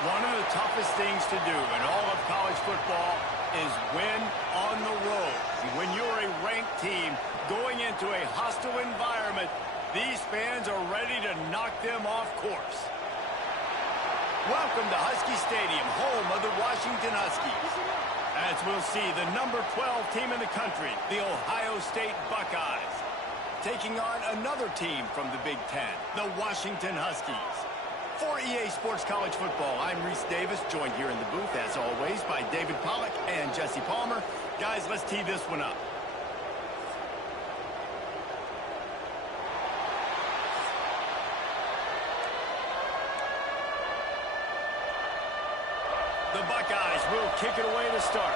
One of the toughest things to do in all of college football is win on the road. When you're a ranked team going into a hostile environment, these fans are ready to knock them off course. Welcome to Husky Stadium, home of the Washington Huskies. As we'll see, the number 12 team in the country, the Ohio State Buckeyes, taking on another team from the Big Ten, the Washington Huskies. For EA Sports College Football, I'm Reese Davis, joined here in the booth, as always, by David Pollack and Jesse Palmer. Guys, let's tee this one up. The Buckeyes will kick it away to start.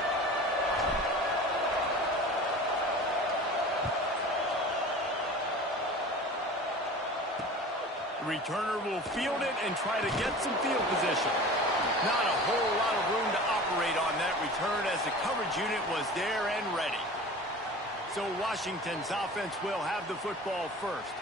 The returner will field it and try to get some field position. Not a whole lot of room to operate on that return as the coverage unit was there and ready. So Washington's offense will have the football first.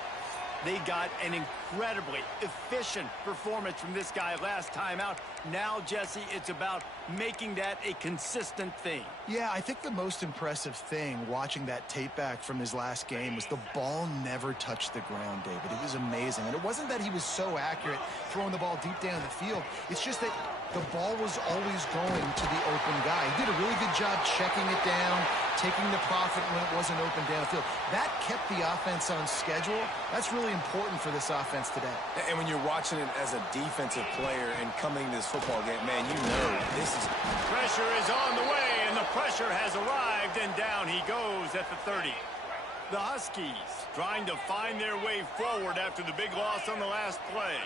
They got an incredibly efficient performance from this guy last time out. Now, Jesse, it's about making that a consistent thing. Yeah, I think the most impressive thing watching that tape back from his last game was the ball never touched the ground, David. It was amazing. And it wasn't that he was so accurate throwing the ball deep down the field. It's just that the ball was always going to the open guy. He did a really good job checking it down, taking the profit when it wasn't open downfield. That kept the offense on schedule. That's really important for this offense today. And when you're watching it as a defensive player and coming to this football game, man, you know this is... Pressure is on the way, and the pressure has arrived, and down he goes at the 30. The Huskies trying to find their way forward after the big loss on the last play.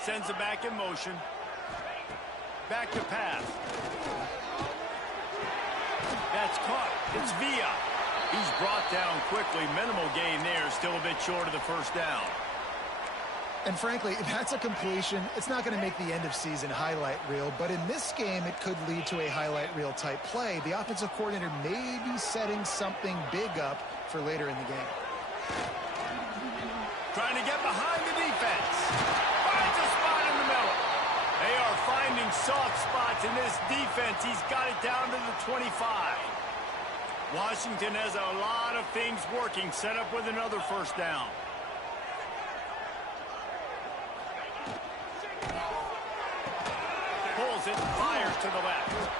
Sends it back in motion. Back to pass. That's caught. It's Villa. He's brought down quickly. Minimal gain there. Still a bit short of the first down. And frankly, if that's a completion, it's not going to make the end-of-season highlight reel. But in this game, it could lead to a highlight reel type play. The offensive coordinator may be setting something big up for later in the game. Trying to get behind the defense. Finds a spot in the middle. They are finding soft spots in this defense. He's got it down to the 25. Washington has a lot of things working. Set up with another first down. Pulls it, fires to the left.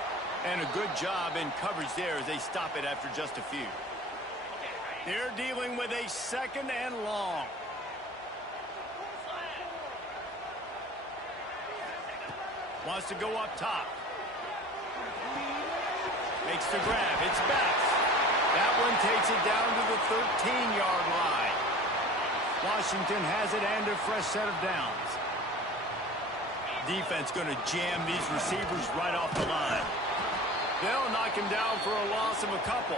And a good job in coverage there as they stop it after just a few. They're dealing with a second and long. Wants to go up top. Makes the grab. It's Betts. That one takes it down to the 13-yard line. Washington has it and a fresh set of downs. Defense going to jam these receivers right off the line. They'll knock him down for a loss of a couple.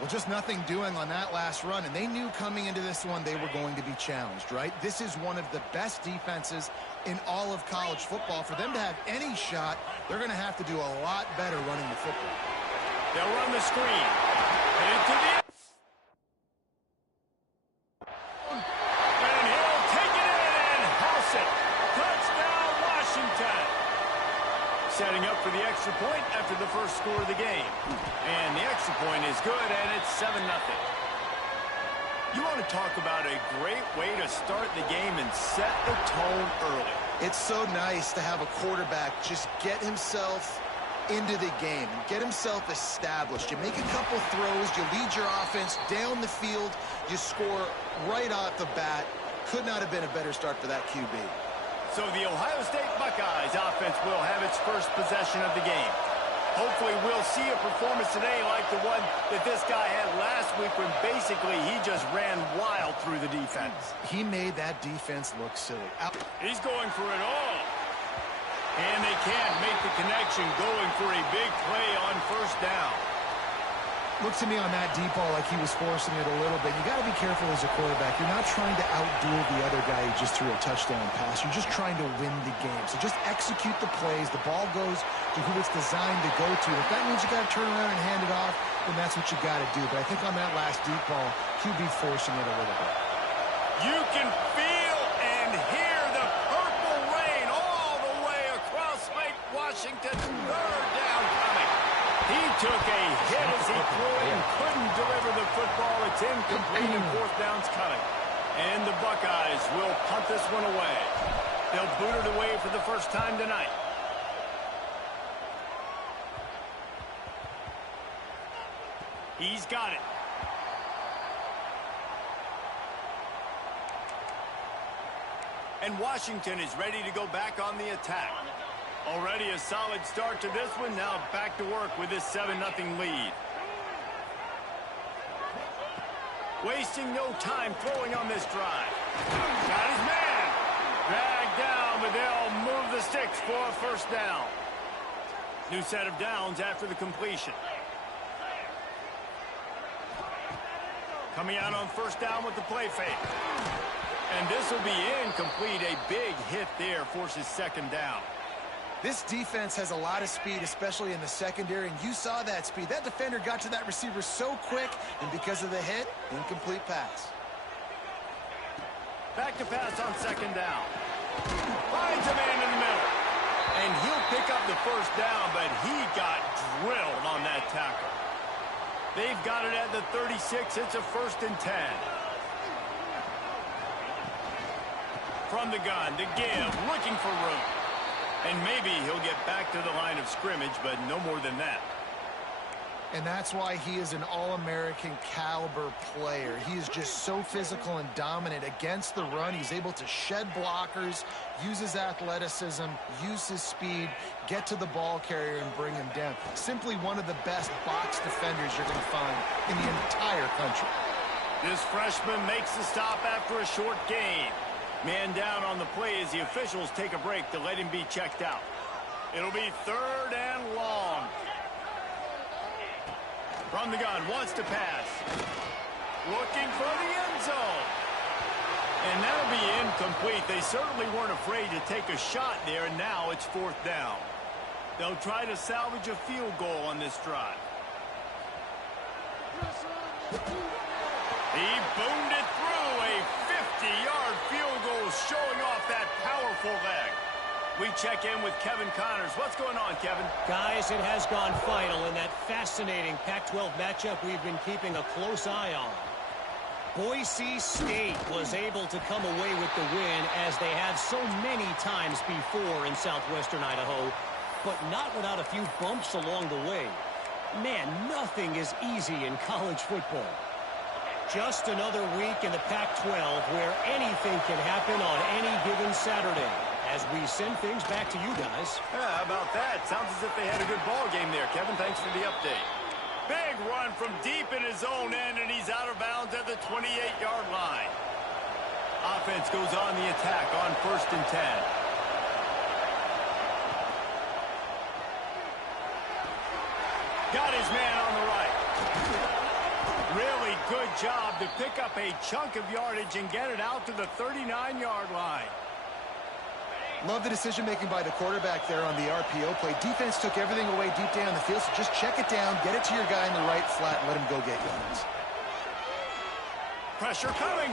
Well, just nothing doing on that last run, and they knew coming into this one they were going to be challenged, right? This is one of the best defenses in all of college football. For them to have any shot, they're going to have to do a lot better running the football. They'll run the screen. And into the... And he'll take it in and house it. Touchdown, Washington. Setting up for the extra point after the first score of the game. And the extra point is good, and it's 7-0. You want to talk about a great way to start the game and set the tone early. It's so nice to have a quarterback just get himself into the game and get himself established. You make a couple throws, you lead your offense down the field, you score right off the bat. Could not have been a better start for that QB. So the Ohio State Buckeyes offense will have its first possession of the game. Hopefully we'll see a performance today like the one that this guy had last week when basically he just ran wild through the defense. He made that defense look silly. He's going for it all. And they can't make the connection, going for a big play on first down. Looks to me on that deep ball like he was forcing it a little bit. You got to be careful as a quarterback. You're not trying to outduel the other guy who just threw a touchdown pass. You're just trying to win the game. So just execute the plays. The ball goes to who it's designed to go to. If that means you got to turn around and hand it off, then that's what you got to do. But I think on that last deep ball, QB forcing it a little bit. You can feel and took a hit as he threw it and couldn't deliver the football. It's incomplete and fourth down's coming. And the Buckeyes will punt this one away. They'll boot it away for the first time tonight. He's got it. And Washington is ready to go back on the attack. Already a solid start to this one. Now back to work with this 7-0 lead. Wasting no time throwing on this drive. Got his man. Dragged down, but they'll move the sticks for a first down. New set of downs after the completion. Coming out on first down with the play fake. And this will be incomplete. A big hit there forces second down. This defense has a lot of speed, especially in the secondary, and you saw that speed. That defender got to that receiver so quick, and because of the hit, incomplete pass. Back to pass on second down. Finds a man in the middle. And he'll pick up the first down, but he got drilled on that tackle. They've got it at the 36. It's a 1st and 10. From the gun to give, looking for room. And maybe he'll get back to the line of scrimmage, but no more than that. And that's why he is an all-American caliber player. He is just so physical and dominant against the run. He's able to shed blockers, use his athleticism, use his speed, get to the ball carrier and bring him down. Simply one of the best box defenders you're going to find in the entire country. This freshman makes the stop after a short gain. Man down on the play as the officials take a break to let him be checked out. It'll be 3rd and long. From the gun, wants to pass. Looking for the end zone. And that'll be incomplete. They certainly weren't afraid to take a shot there, and now it's 4th down. They'll try to salvage a field goal on this drive. He boomed it through. A 50-yard field goal showing off that powerful leg. We check in with Kevin Connors. What's going on, Kevin? Guys, it has gone final in that fascinating Pac-12 matchup we've been keeping a close eye on. Boise State was able to come away with the win as they have so many times before in southwestern Idaho, but not without a few bumps along the way. Man, nothing is easy in college football. Just another week in the Pac-12 where anything can happen on any given Saturday. As we send things back to you guys. How about that? Sounds as if they had a good ball game there, Kevin. Thanks for the update. Big run from deep in his own end, and he's out of bounds at the 28-yard line. Offense goes on the attack on 1st and 10. Got his man on the right. Really good job to pick up a chunk of yardage and get it out to the 39-yard line. Love the decision-making by the quarterback there on the RPO play. Defense took everything away deep down the field, so just check it down, get it to your guy in the right flat, and let him go get yards. Pressure coming.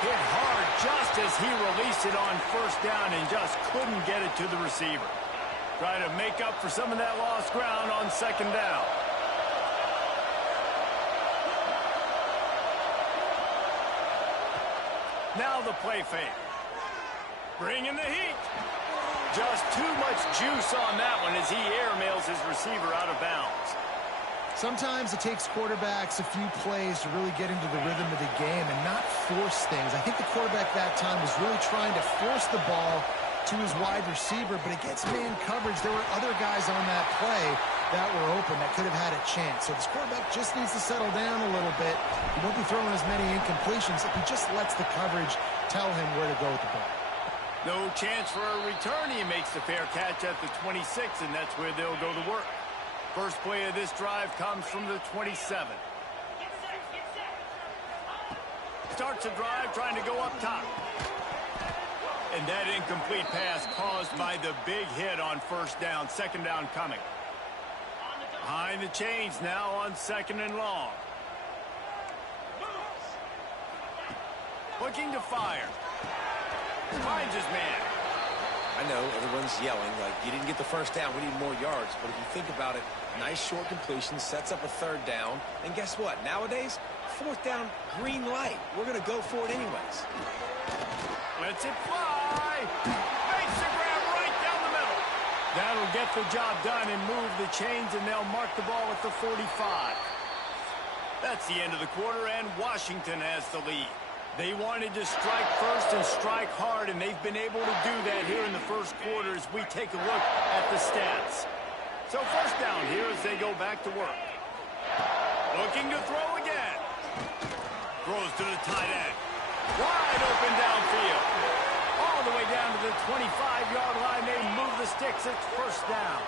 Hit hard just as he released it on 1st down and just couldn't get it to the receiver. Try to make up for some of that lost ground on 2nd down. Now the play fake. Bring in the heat. Just too much juice on that one as he airmails his receiver out of bounds. Sometimes it takes quarterbacks a few plays to really get into the rhythm of the game and not force things. I think the quarterback that time was really trying to force the ball to his wide receiver, but against man coverage, there were other guys on that play that were open that could have had a chance. So this quarterback just needs to settle down a little bit. He won't be throwing as many incompletions if he just lets the coverage tell him where to go with the ball. No chance for a return. He makes the fair catch at the 26, and that's where they'll go to work. First play of this drive comes from the 27. Starts a drive trying to go up top. And that incomplete pass caused by the big hit on 1st down. 2nd down coming. Behind the chains now on 2nd and long. Looking to fire. Finds his man. I know everyone's yelling, like, you didn't get the first down, we need more yards. But if you think about it, nice short completion, sets up a third down. And guess what? Nowadays, fourth down, green light. We're going to go for it anyways. Lets it fly. Makes the grab right down the middle. That'll get the job done and move the chains, and they'll mark the ball at the 45. That's the end of the quarter, and Washington has the lead. They wanted to strike first and strike hard, and they've been able to do that here in the first quarter as we take a look at the stats. So first down here as they go back to work. Looking to throw again. Throws to the tight end. Wide open downfield. All the way down to the 25-yard line. They move the sticks. It's first down.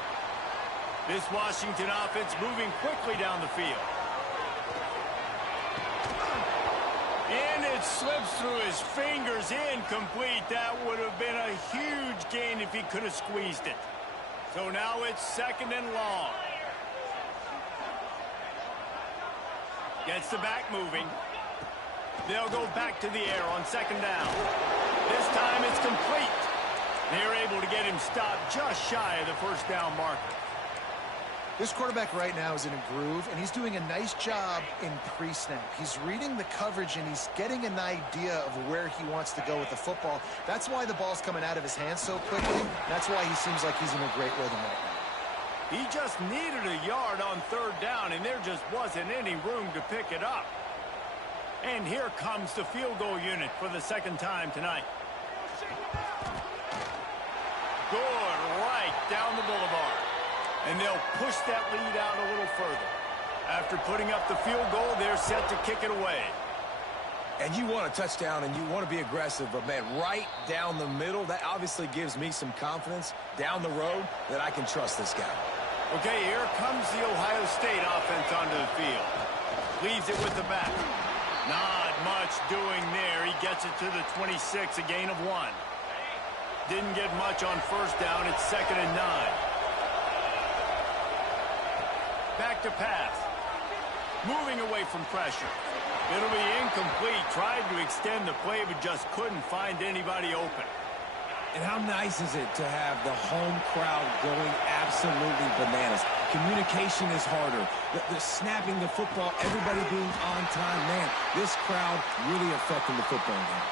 This Washington offense moving quickly down the field. And it slips through his fingers, incomplete. That would have been a huge gain if he could have squeezed it. So now it's second and long. Gets the back moving. They'll go back to the air on second down. This time it's complete. They're able to get him stopped just shy of the first down marker. This quarterback right now is in a groove, and he's doing a nice job in pre-snap. He's reading the coverage, and he's getting an idea of where he wants to go with the football. That's why the ball's coming out of his hands so quickly. That's why he seems like he's in a great rhythm right now. He just needed a yard on third down, and there just wasn't any room to pick it up. And here comes the field goal unit for the second time tonight. Good right down the boulevard. And they'll push that lead out a little further. After putting up the field goal, they're set to kick it away. And you want a touchdown and you want to be aggressive, but, man, right down the middle, that obviously gives me some confidence down the road that I can trust this guy. Okay, here comes the Ohio State offense onto the field. Leaves it with the back. Not much doing there. He gets it to the 26, a gain of 1. Didn't get much on first down. It's 2nd and 9. Back to pass. Moving away from pressure. It'll be incomplete. Tried to extend the play, but just couldn't find anybody open. And how nice is it to have the home crowd going absolutely bananas? Communication is harder. The snapping the football, everybody being on time. Man, this crowd really affecting the football game.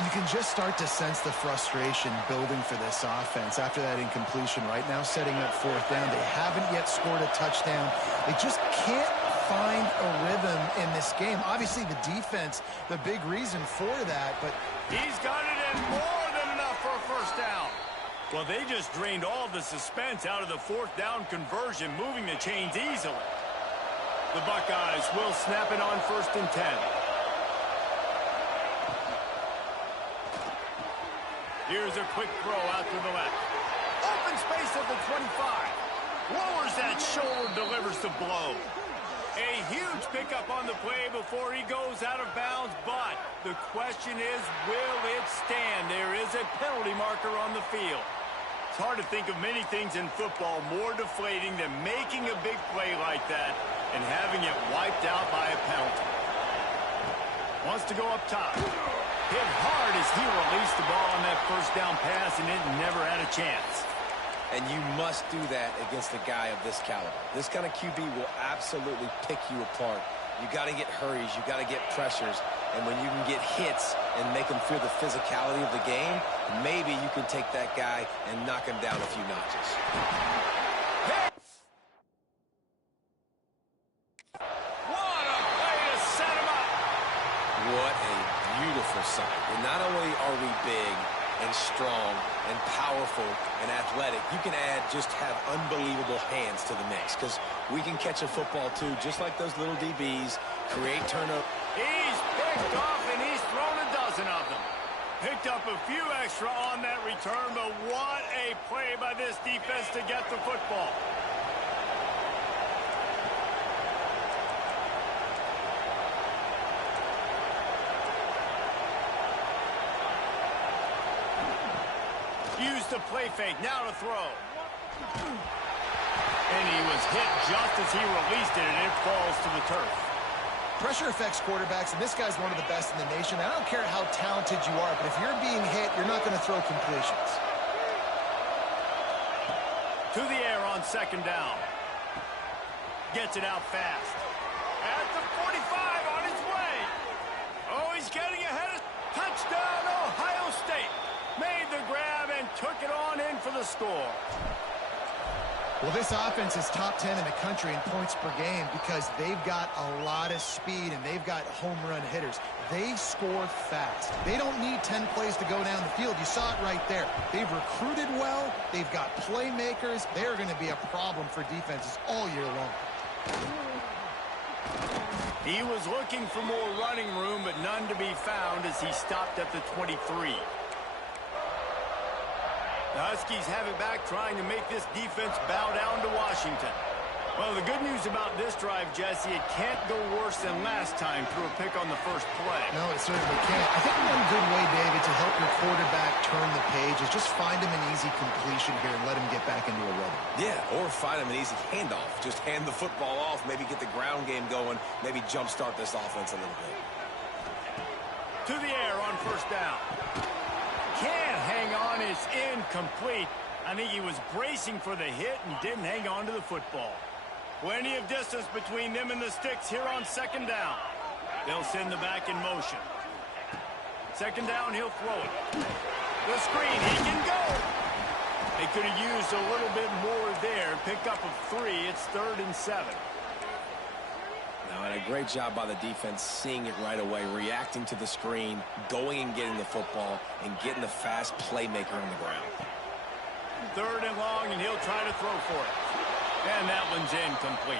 You can just start to sense the frustration building for this offense after that incompletion. Right now, setting up fourth down. They haven't yet scored a touchdown. They just can't find a rhythm in this game. Obviously, the defense, the big reason for that, but he's got it in more than enough for a first down. Well, they just drained all the suspense out of the fourth down conversion, moving the chains easily. The Buckeyes will snap it on 1st and 10. Here's a quick throw out to the left. Open space at the 25. Lowers that shoulder, delivers the blow. A huge pickup on the play before he goes out of bounds, but the question is, will it stand? There is a penalty marker on the field. It's hard to think of many things in football more deflating than making a big play like that and having it wiped out by a penalty. Wants to go up top. Hit hard as he released the ball on that first down pass, and it never had a chance. And you must do that against a guy of this caliber. This kind of QB will absolutely pick you apart. You got to get hurries. You got to get pressures. And when you can get hits and make them feel the physicality of the game, maybe you can take that guy and knock him down a few notches. What a play to set him up. What a beautiful sight. And not only are we big and strong and powerful and athletic, you can have unbelievable hands to the mix, because we can catch a football too, just like those little DBs, create turnover. He's picked off, and he's thrown a dozen of them. Picked up a few extra on that return, but what a play by this defense to get the football. Use the play fake, now to throw. And he was hit just as he released it, and it falls to the turf. pressure affects quarterbacks, and this guy's one of the best in the nation. I don't care how talented you are, but if you're being hit, you're not going to throw completions. To the air on second down. Gets it out fast. At the 45 on his way. Oh, he's getting ahead. Touchdown, Ohio State. Made the grab and took it on in for the score. Well, this offense is top 10 in the country in points per game because they've got a lot of speed and they've got home run hitters. They score fast. They don't need 10 plays to go down the field. You saw it right there. They've recruited well. They've got playmakers. They're going to be a problem for defenses all year long. He was looking for more running room, but none to be found as he stopped at the 23. The Huskies have it back, trying to make this defense bow down to Washington. Well, the good news about this drive, Jesse, it can't go worse than last time through a pick on the first play. No, it certainly can't. I think one good way, David, to help your quarterback turn the page is just find him an easy completion here and let him get back into a rhythm. Yeah, or find him an easy handoff. Just hand the football off, maybe get the ground game going, maybe jumpstart this offense a little bit. To the air on first down. Can't hang on, it's incomplete. I think he was bracing for the hit and didn't hang on to the football. Plenty of distance between them and the sticks here on second down. They'll send the back in motion. Second down, he'll throw it. The screen, he can go. They could have used a little bit more there. Pick up of 3, it's 3rd and 7. Now, and a great job by the defense seeing it right away, reacting to the screen, going and getting the football, and getting the fast playmaker on the ground. 3rd and long, and he'll try to throw for it. And that one's incomplete.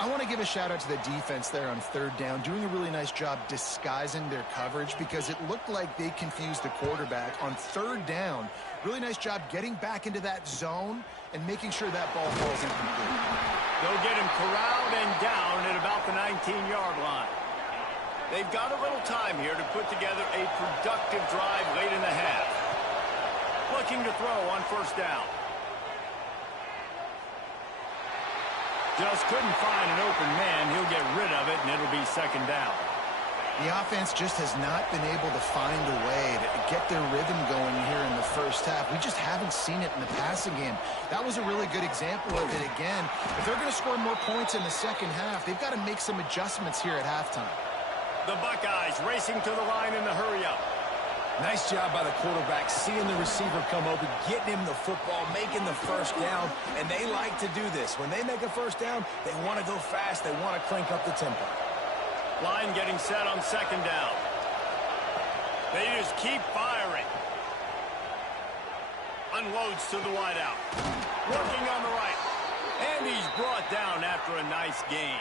I want to give a shout-out to the defense there on 3rd down, doing a really nice job disguising their coverage because it looked like they confused the quarterback on 3rd down. Really nice job getting back into that zone and making sure that ball falls incomplete. They'll get him corralled and down at about the 19-yard line. They've got a little time here to put together a productive drive late in the half. Looking to throw on first down. Just couldn't find an open man. He'll get rid of it, and it'll be second down. The offense just has not been able to find a way to get their rhythm going here in the first half. We just haven't seen it in the passing game. That was a really good example of it again. If they're going to score more points in the second half, they've got to make some adjustments here at halftime. The Buckeyes racing to the line in the hurry-up. Nice job by the quarterback, seeing the receiver come open, getting him the football, making the first down, and they like to do this. When they make a first down, they want to go fast. They want to crank up the tempo. Line getting set on second down. They just keep firing. Unloads to the wideout. Working on the right. And he's brought down after a nice gain.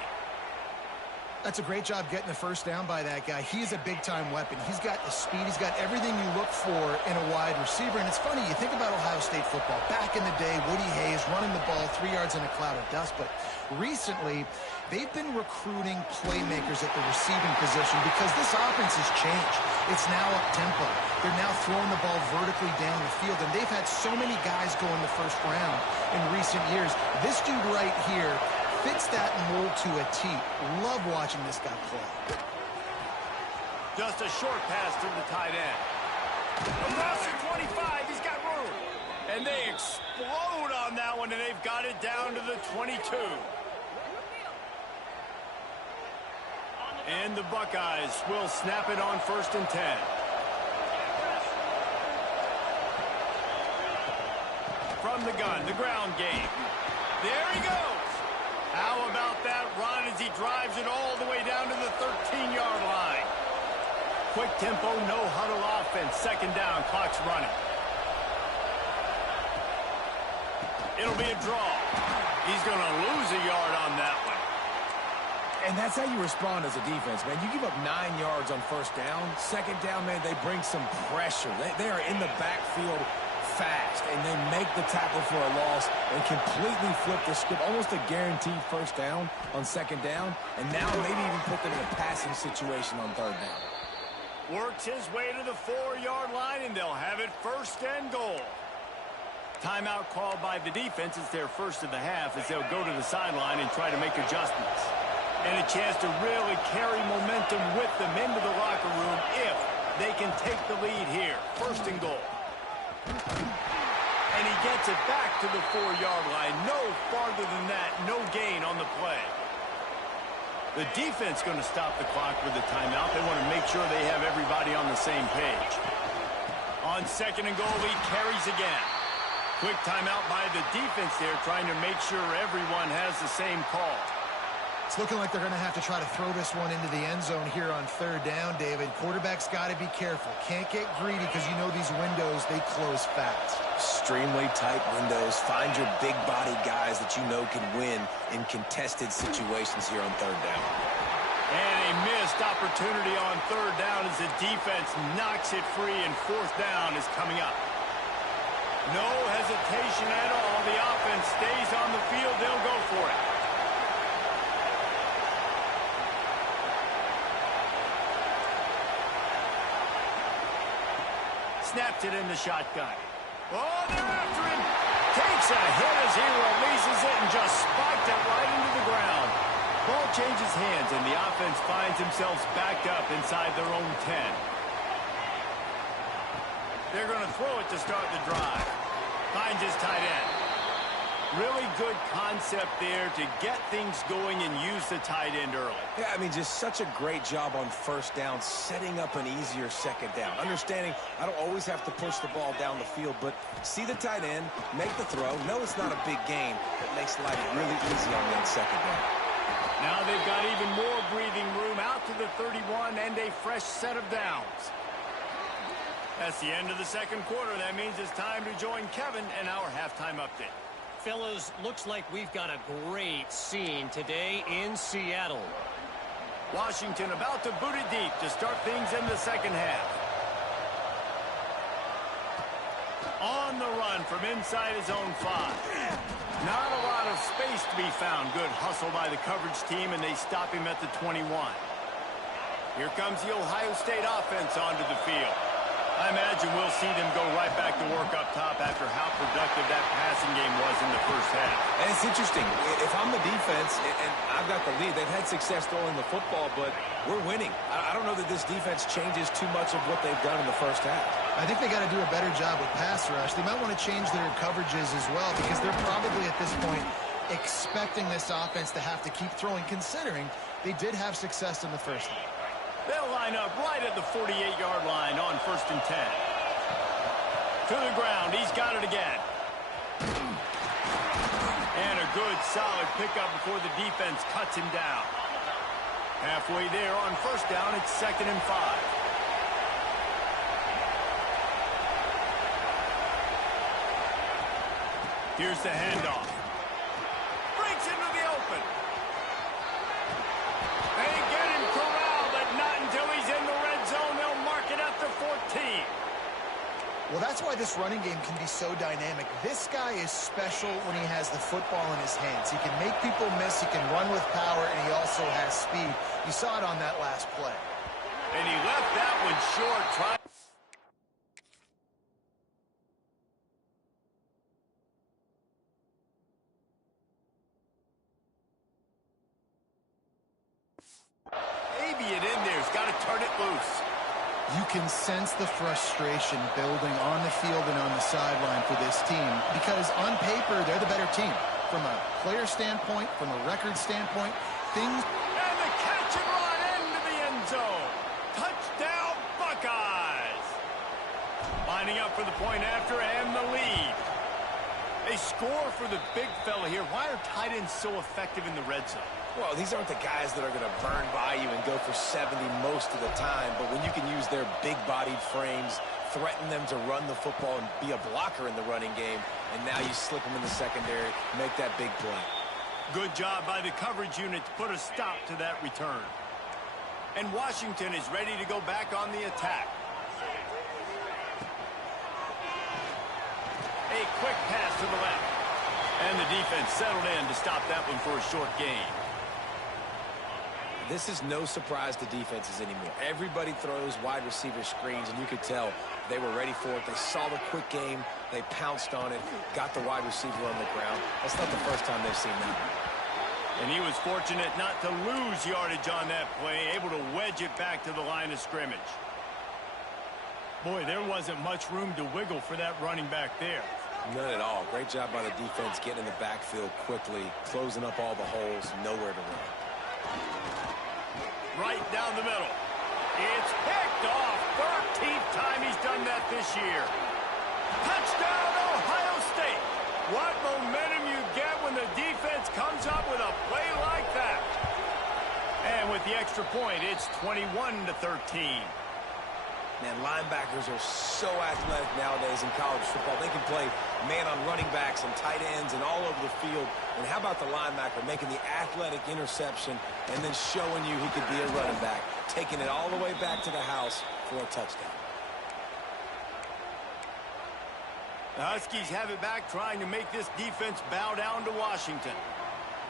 That's a great job getting the first down by that guy. He's a big-time weapon. He's got the speed. He's got everything you look for in a wide receiver. And it's funny, you think about Ohio State football. Back in the day, Woody Hayes running the ball 3 yards in a cloud of dust. But recently, they've been recruiting playmakers at the receiving position because this offense has changed. It's now up-tempo. They're now throwing the ball vertically down the field. And they've had so many guys go in the first round in recent years. This dude right here fits that mold to a T. Love watching this guy play. Just a short pass to the tight end. Across the 25, he's got room. And they explode on that one, and they've got it down to the 22. And the Buckeyes will snap it on 1st and 10. From the gun, the ground game. There he goes. How about that run as he drives it all the way down to the 13-yard line? Quick tempo, no huddle offense. Second down, clock's running. It'll be a draw. He's going to lose a yard on that one. And that's how you respond as a defense, man. You give up 9 yards on first down. Second down, man, they bring some pressure. They are in the backfield fast, and they make the tackle for a loss and completely flip the script. Almost a guaranteed first down on second down, and now maybe even put them in a passing situation on third down. Works his way to the 4-yard line, and they'll have it 1st and goal. Timeout called by the defense. It's their first of the half as they'll go to the sideline and try to make adjustments. And a chance to really carry momentum with them into the locker room if they can take the lead here. 1st and goal. And he gets it back to the 4-yard line. No farther than that. No gain on the play. The defense going to stop the clock with a timeout. They want to make sure they have everybody on the same page. On 2nd and goal, he carries again. Quick timeout by the defense there, trying to make sure everyone has the same call. It's looking like they're going to have to try to throw this one into the end zone here on 3rd down, David. Quarterback's got to be careful. Can't get greedy because you know these windows, they close fast. Extremely tight windows. Find your big-body guys that you know can win in contested situations here on 3rd down. And a missed opportunity on 3rd down as the defense knocks it free, and 4th down is coming up. No hesitation at all. The offense stays on the field. They'll go for it. Snaps it in the shotgun. Oh, they're after him. Takes a hit as he releases it and just spiked it right into the ground. Ball changes hands, and the offense finds themselves backed up inside their own 10. They're going to throw it to start the drive. Finds his tight end. Really good concept there to get things going and use the tight end early. Yeah, I mean, just such a great job on 1st down, setting up an easier 2nd down. Understanding I don't always have to push the ball down the field, but see the tight end, make the throw. No, it's not a big gain, but makes life really easy on that 2nd down. Now they've got even more breathing room out to the 31 and a fresh set of downs. That's the end of the 2nd quarter. That means it's time to join Kevin and our halftime update. Fellas, looks like we've got a great scene today in Seattle. Washington about to boot it deep to start things in the 2nd half. On the run from inside his own 5. Not a lot of space to be found. Good hustle by the coverage team, and they stop him at the 21. Here comes the Ohio State offense onto the field. I imagine we'll see them go right back to work up top after how productive that passing game was in the 1st half. And it's interesting. If I'm the defense and I've got the lead, they've had success throwing the football, but we're winning. I don't know that this defense changes too much of what they've done in the 1st half. I think they got to do a better job with pass rush. They might want to change their coverages as well because they're probably at this point expecting this offense to have to keep throwing, considering they did have success in the 1st half. They'll line up right at the 48-yard line on 1st and 10. To the ground. He's got it again. And a good, solid pickup before the defense cuts him down. Halfway there on 1st down, it's 2nd and 5. Here's the handoff. Breaks into the open. They get him corralled, but not until he's in the red zone. They'll mark it at the 14. Well, that's why this running game can be so dynamic. This guy is special when he has the football in his hands. He can make people miss, he can run with power, and he also has speed. You saw it on that last play. And he left that one short. Maybe it in there. He's got to turn it loose. You can sense the frustration building on the field and on the sideline for this team because on paper, they're the better team. From a player standpoint, from a record standpoint, things... And the catch and run into the end zone. Touchdown, Buckeyes. Lining up for the point after and the lead. A score for the big fella here. Why are tight ends so effective in the red zone? Well, these aren't the guys that are going to burn by you and go for 70 most of the time, but when you can use their big-bodied frames, threaten them to run the football and be a blocker in the running game, and now you slip them in the secondary, make that big play. Good job by the coverage unit to put a stop to that return. And Washington is ready to go back on the attack. A quick pass to the left. And the defense settled in to stop that one for a short gain. This is no surprise to defenses anymore. Everybody throws wide receiver screens, and you could tell they were ready for it. They saw the quick game. They pounced on it, got the wide receiver on the ground. That's not the first time they've seen that. And he was fortunate not to lose yardage on that play, able to wedge it back to the line of scrimmage. Boy, there wasn't much room to wiggle for that running back there. None at all. Great job by the defense getting in the backfield quickly, closing up all the holes, nowhere to run. Right down the middle. It's picked off. 13th time he's done that this year. Touchdown, Ohio State. What momentum you get when the defense comes up with a play like that. And with the extra point, it's 21-13. Man, linebackers are so athletic nowadays in college football. They can play man on running backs and tight ends and all over the field. And how about the linebacker making the athletic interception and then showing you he could be a running back, taking it all the way back to the house for a touchdown. The Huskies have it back, trying to make this defense bow down to Washington.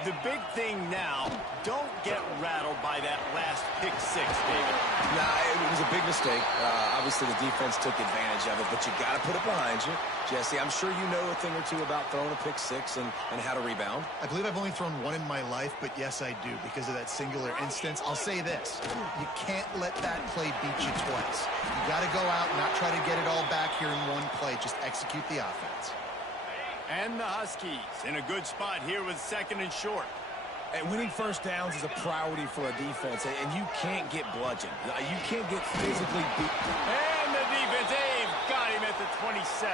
The big thing now, don't get rattled by that last pick six, David. Nah, it was a big mistake. Obviously, the defense took advantage of it, but you got to put it behind you. Jesse, I'm sure you know a thing or two about throwing a pick six and how to rebound. I believe I've only thrown one in my life, but yes, I do, because of that singular instance. I'll say this. You can't let that play beat you twice. You got to go out and not try to get it all back here in one play. Just execute the offense. And the Huskies in a good spot here with 2nd and short. And winning first downs is a priority for a defense, and you can't get bludgeoned. You can't get physically beat. And the defense, they've got him at the 27.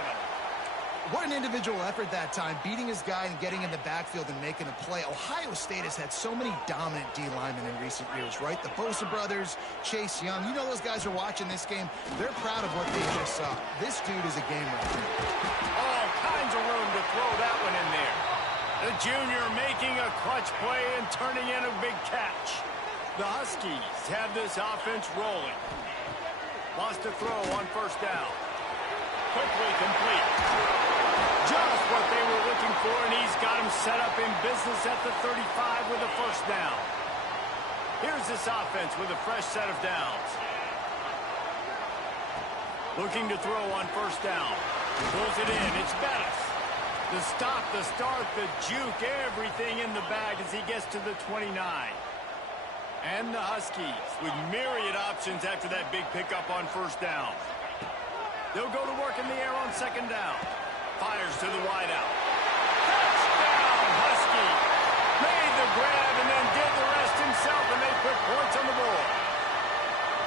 What an individual effort that time, beating his guy and getting in the backfield and making a play. Ohio State has had so many dominant D linemen in recent years, right? The Bosa brothers, Chase Young. You know those guys are watching this game. They're proud of what they just saw. This dude is a game record. All kinds of room to throw that one in there. The junior making a clutch play and turning in a big catch. The Huskies have this offense rolling. Wants to throw on first down. Quickly complete. Just what they were looking for, and he's got him set up in business at the 35 with a first down. Here's this offense with a fresh set of downs. Looking to throw on first down. Pulls it in. It's Bettis. The stop, the start, the juke, everything in the bag as he gets to the 29. And the Huskies with myriad options after that big pickup on first down. They'll go to work in the air on 2nd down. Fires to the wideout. Touchdown, Husky. Made the grab and then did the rest himself, and they put points on the board.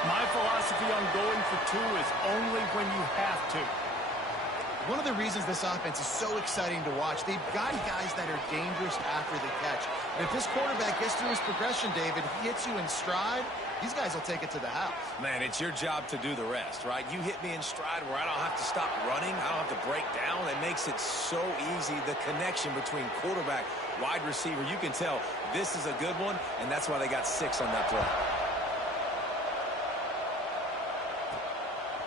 My philosophy on going for two is only when you have to. One of the reasons this offense is so exciting to watch, they've got guys that are dangerous after the catch. And if this quarterback gets through his progression, David, he hits you in stride, these guys will take it to the house. Man, it's your job to do the rest, right? You hit me in stride where I don't have to stop running. I don't have to break down. It makes it so easy. The connection between quarterback, wide receiver, you can tell this is a good one, and that's why they got 6 on that play.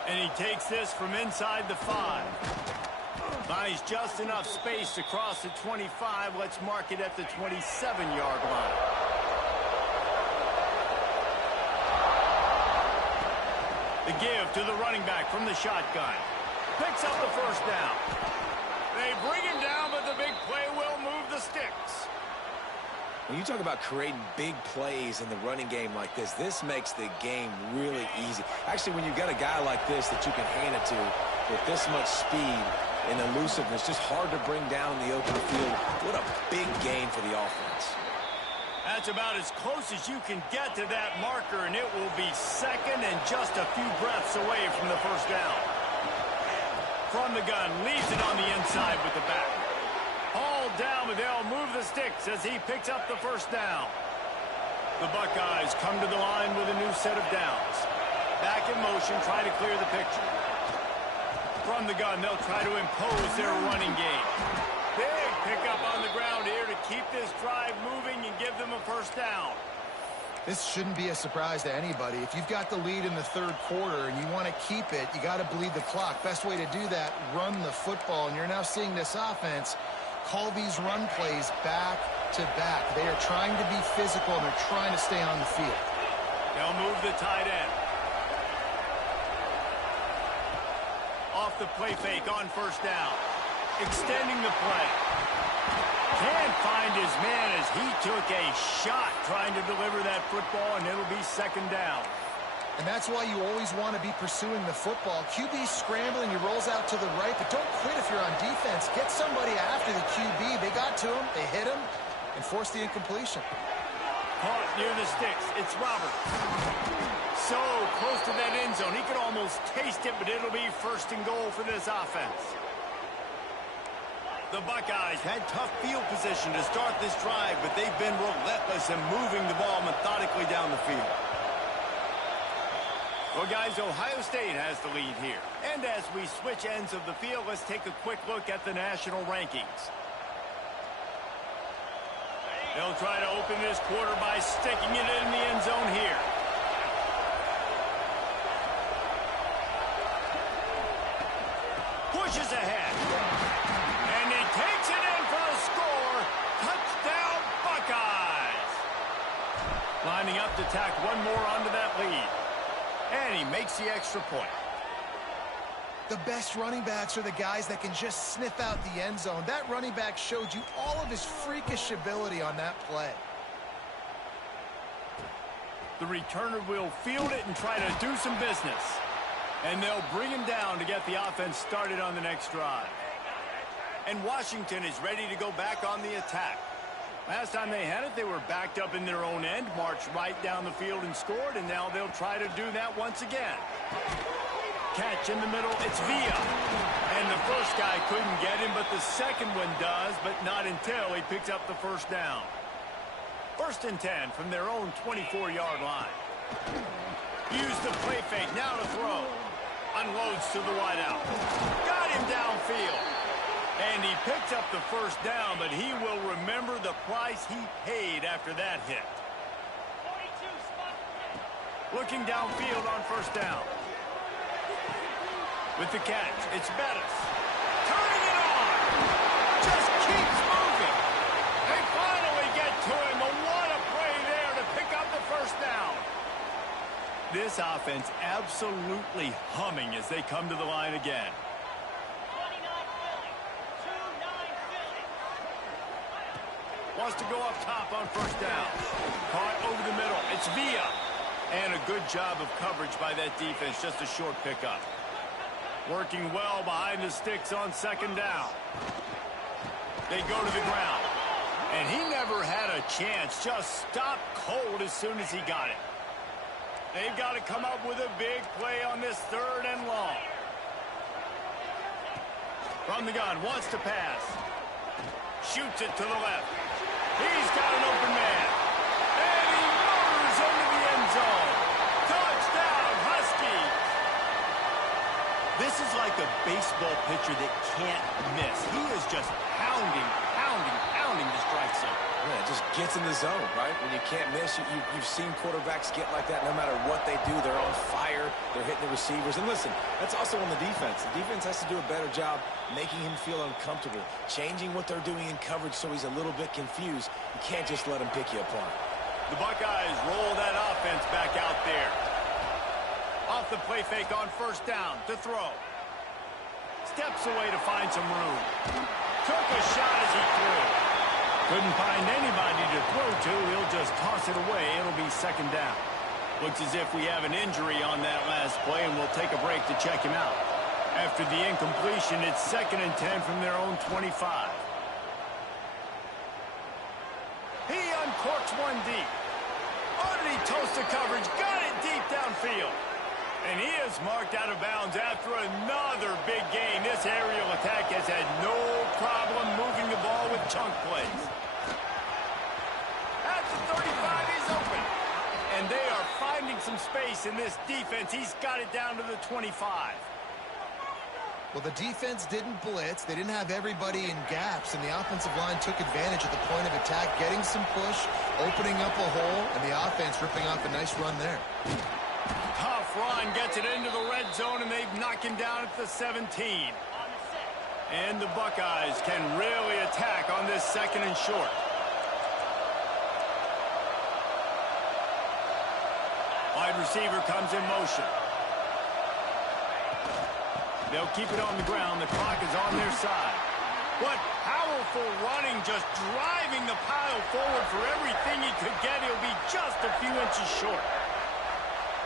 And he takes this from inside the 5. Finds just enough space to cross the 25. Let's mark it at the 27-yard line. The give to the running back from the shotgun. Picks up the first down. They bring him down, but the big play will move the sticks. When you talk about creating big plays in the running game like this makes the game really easy. Actually, when you've got a guy like this that you can hand it to with this much speed and elusiveness, just hard to bring down in the open field. What a big gain for the offense. That's about as close as you can get to that marker, and it will be 2nd and just a few breaths away from the first down. From the gun, leaves it on the inside with the back. Hauled down, but they'll move the sticks as he picks up the first down. The Buckeyes come to the line with a new set of downs. Back in motion, trying to clear the picture. From the gun, they'll try to impose their running game. Big pickup on the ground here to keep this drive moving and give them a first down. This shouldn't be a surprise to anybody. If you've got the lead in the 3rd quarter and you want to keep it, you got to bleed the clock. Best way to do that, run the football. And you're now seeing this offense call these run plays back to back. They are trying to be physical, and they're trying to stay on the field. They'll move the tight end. Off the play fake on first down. Extending the play. Can't find his man as he took a shot trying to deliver that football, and it'll be 2nd down. And that's why you always want to be pursuing the football. QB's scrambling, he rolls out to the right, but don't quit if you're on defense. Get somebody after the QB. They got to him, they hit him, and forced the incompletion. Caught near the sticks. It's Robert. So close to that end zone. He could almost taste it, but it'll be first and goal for this offense. The Buckeyes had tough field position to start this drive, but they've been relentless in moving the ball methodically down the field. Well, guys, Ohio State has the lead here. And as we switch ends of the field, let's take a quick look at the national rankings. They'll try to open this quarter by sticking it in the end zone here. Pushes ahead. And he takes it in for a score. Touchdown, Buckeyes. Lining up to tack one more onto that lead. And he makes the extra point. The best running backs are the guys that can just sniff out the end zone. That running back showed you all of his freakish ability on that play. The returner will field it and try to do some business. And they'll bring him down to get the offense started on the next drive. And Washington is ready to go back on the attack. Last time they had it, they were backed up in their own end, marched right down the field and scored, and now they'll try to do that once again. Catch in the middle, it's Villa. And the first guy couldn't get him, but the second one does, but not until he picks up the first down. First and 10 from their own 24-yard line. Use the play fake, now to throw. Unloads to the wideout. Got him downfield. And he picked up the first down, but he will remember the price he paid after that hit. Looking downfield on first down. With the catch, it's Bettis. Turning it on. Just keeps moving. They finally get to him, but what a play there to pick up the first down. This offense absolutely humming as they come to the line again. Wants to go up top on first down. Caught over the middle. It's Villa. And a good job of coverage by that defense. Just a short pickup. Working well behind the sticks on second down. They go to the ground. And he never had a chance. Just stopped cold as soon as he got it. They've got to come up with a big play on this third and long. From the gun. Wants to pass. Shoots it to the left. He's got an open man. And he motors into the end zone. Touchdown, Huskies. This is like a baseball pitcher that can't miss. He is just pounding the strike zone. Yeah, it just gets in the zone, right? When you can't miss, you've seen quarterbacks get like that no matter what they do. They're on fire. They're hitting the receivers. And listen, that's also on the defense. The defense has to do a better job making him feel uncomfortable, changing what they're doing in coverage so he's a little bit confused. You can't just let him pick you apart. The Buckeyes roll that offense back out there. Off the play fake on first down to throw. Steps away to find some room. Took a shot as he threw. Couldn't find anybody to throw to. He'll just toss it away. It'll be second down. Looks as if we have an injury on that last play, and we'll take a break to check him out. After the incompletion, it's second and 10 from their own 25. He uncorks one deep. Underneath toast to coverage. Got it deep downfield. And he is marked out of bounds after another big gain. This aerial attack has had no problem moving the ball with chunk plays. At the 35, he's open. And they are finding some space in this defense. He's got it down to the 25. Well, the defense didn't blitz. They didn't have everybody in gaps, and the offensive line took advantage at the point of attack, getting some push, opening up a hole, and the offense ripping off a nice run there. Tough run, gets it into the red zone, and they've knocked him down at the 17. And the Buckeyes can really attack on this second and short. Wide receiver comes in motion. They'll keep it on the ground. The clock is on their side. What powerful running, just driving the pile forward for everything he could get. He'll be just a few inches short.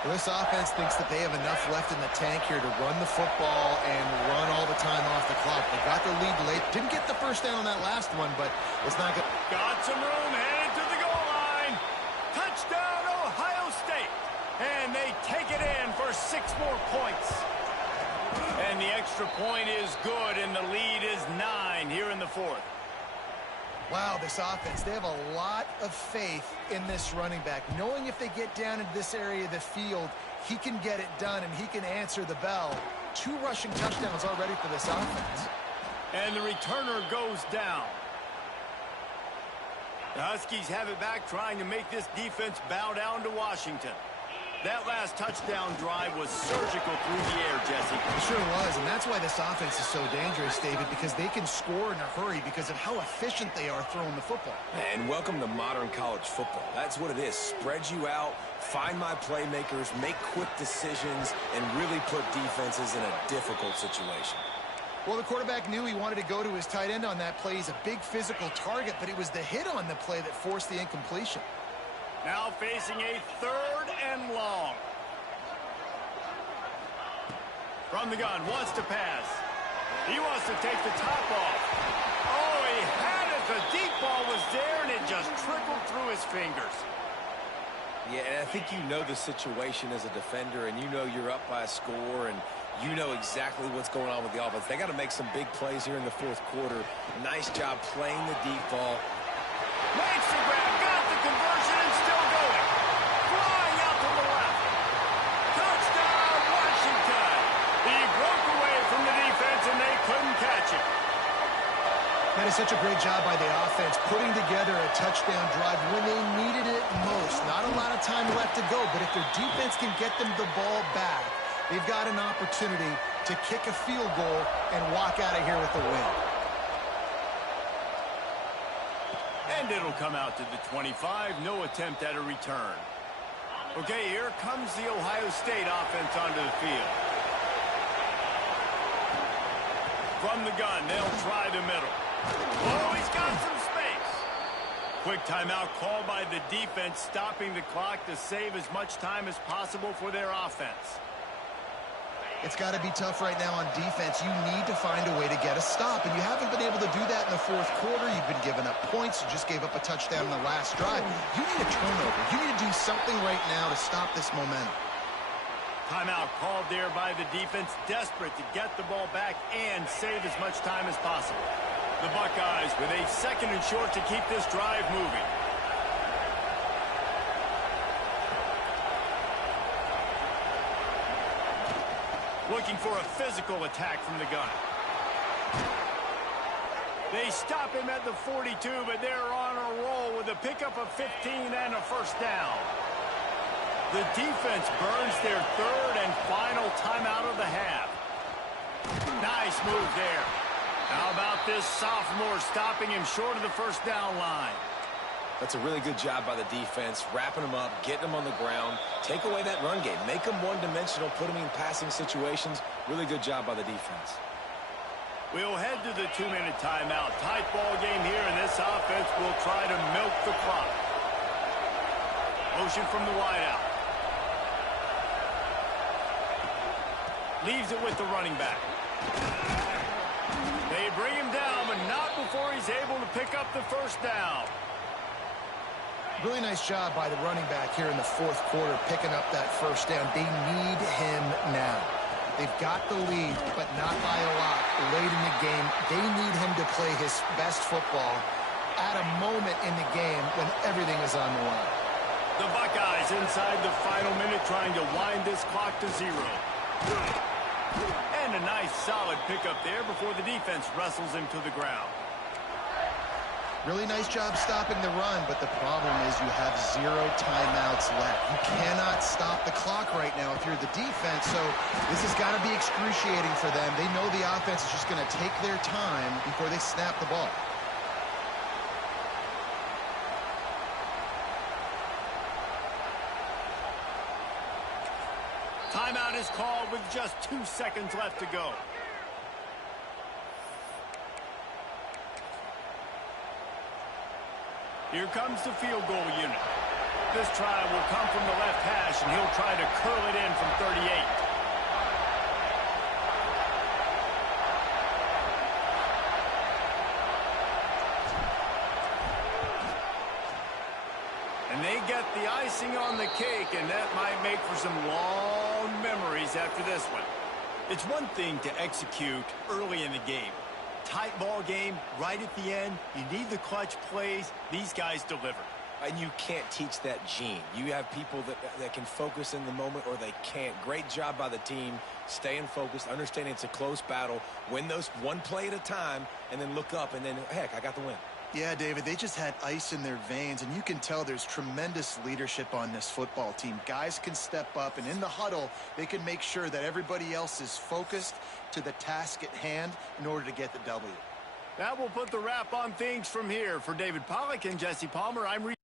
Well, this offense thinks that they have enough left in the tank here to run the football and run all the time off the clock. They got the lead late. Didn't get the first down on that last one, but it's not good. Got some room, headed to the goal line. Touchdown, Ohio State. And they take it in for 6 more points. And the extra point is good, and the lead is 9 here in the 4th. Wow, this offense, they have a lot of faith in this running back, knowing if they get down into this area of the field, he can get it done and he can answer the bell. 2 rushing touchdowns already for this offense. And the returner goes down. The Huskies have it back, trying to make this defense bow down to Washington. That last touchdown drive was surgical through the air, Jesse. It sure was, and that's why this offense is so dangerous, David, because they can score in a hurry because of how efficient they are throwing the football. And welcome to modern college football. That's what it is. Spread you out, find my playmakers, make quick decisions, and really put defenses in a difficult situation. Well, the quarterback knew he wanted to go to his tight end on that play. He's a big physical target, but it was the hit on the play that forced the incompletion. Now facing a 3rd and long. From the gun, wants to pass. He wants to take the top off. Oh, he had it. The deep ball was there, and it just trickled through his fingers. Yeah, and I think you know the situation as a defender, and you know you're up by a score, and you know exactly what's going on with the offense. They got to make some big plays here in the 4th quarter. Nice job playing the deep ball. Makes the grab, got the conversion, and still going. Flying out to the left. Touchdown, Washington. He broke away from the defense, and they couldn't catch it. That is such a great job by the offense, putting together a touchdown drive when they needed it most. Not a lot of time left to go, but if their defense can get them the ball back, they've got an opportunity to kick a field goal and walk out of here with the win. And it'll come out to the 25. No attempt at a return. Okay, here comes the Ohio State offense onto the field. From the gun, they'll try the middle. Oh, he's got some space. Quick timeout called by the defense, stopping the clock to save as much time as possible for their offense. It's got to be tough right now on defense. You need to find a way to get a stop, and you haven't been able to do that in the 4th quarter. You've been giving up points. You just gave up a touchdown in the last drive. You need a turnover. You need to do something right now to stop this momentum. Timeout called there by the defense, desperate to get the ball back and save as much time as possible. The Buckeyes with a 2nd and short to keep this drive moving. Looking for a physical attack from the gun. They stop him at the 42, but they're on a roll with a pickup of 15 and a 1st down. The defense burns their 3rd and final timeout of the half. Nice move there. How about this sophomore stopping him short of the 1st down line? That's a really good job by the defense, wrapping them up, getting them on the ground, take away that run game, make them one-dimensional, put them in passing situations. Really good job by the defense. We'll head to the 2-minute timeout. Tight ball game here, and this offense will try to milk the clock. Motion from the wideout. Leaves it with the running back. They bring him down, but not before he's able to pick up the 1st down. Really nice job by the running back here in the 4th quarter, picking up that 1st down. They need him now. They've got the lead, but not by a lot late in the game. They need him to play his best football at a moment in the game when everything is on the line. The Buckeyes inside the final minute trying to wind this clock to 0. And a nice solid pickup there before the defense wrestles him to the ground. Really nice job stopping the run, but the problem is you have 0 timeouts left. You cannot stop the clock right now if you're the defense, so this has got to be excruciating for them. They know the offense is just going to take their time before they snap the ball. Timeout is called with just 2 seconds left to go. Here comes the field goal unit. This try will come from the left hash, and he'll try to curl it in from 38. And they get the icing on the cake, and that might make for some long memories after this one. It's one thing to execute early in the game. Tight ball game, right at the end. You need the clutch plays. These guys deliver. And you can't teach that gene. You have people that can focus in the moment or they can't. Great job by the team, staying focused, understanding it's a close battle, win those one play at a time, and then look up, and then, heck, I got the win. Yeah, David, they just had ice in their veins, and you can tell there's tremendous leadership on this football team. Guys can step up, and in the huddle, they can make sure that everybody else is focused to the task at hand in order to get the W. That will put the wrap on things from here. For David Pollack and Jesse Palmer, I'm